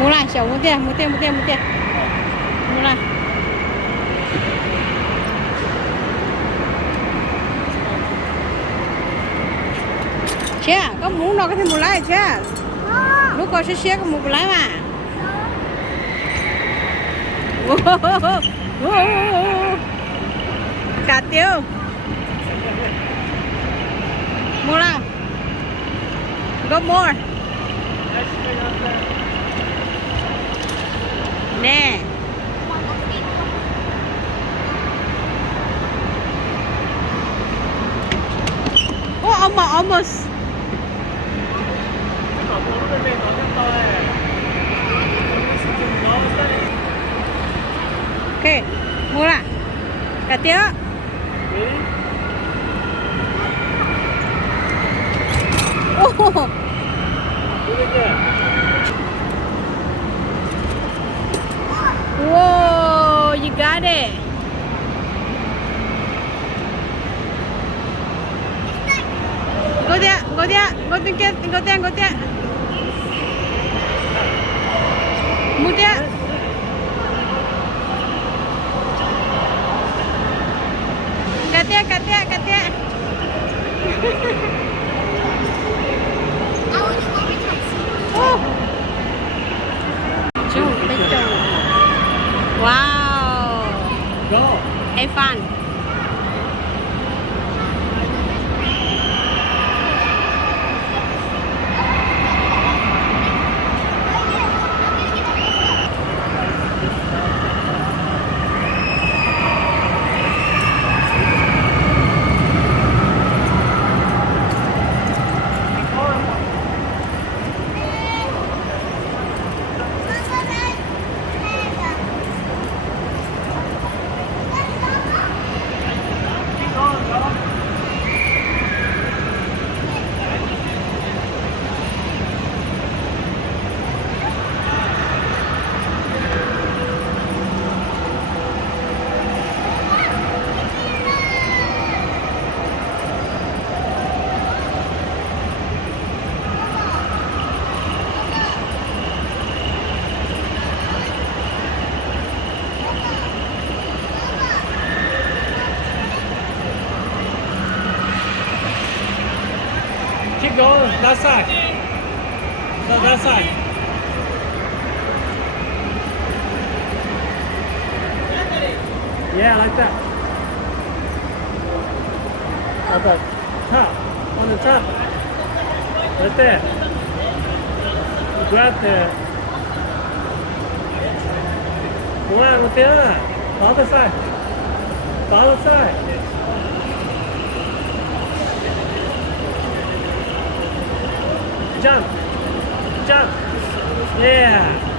Mua lại, chậu mua tiền, mua tiền, mua tiền, mua tiền. Mua lại. Che, có muốn đâu có thể mua lại che. Lúc có xe có mua lại mà. Cả tiêu. Mua nào. Go more. Nè. Oh, almost. Ok, mua lại. Cả tía. Oh. Whoa, you got it. Go there, go there, go to get, go there, go there. Move there. Cắt there. Oh. Wow. Go. Have fun. Keep going. That side. That side. Yeah, like that. At the top. On the top. Right there. You grab there. Wow, with the other side. The other side. Jump. Yeah.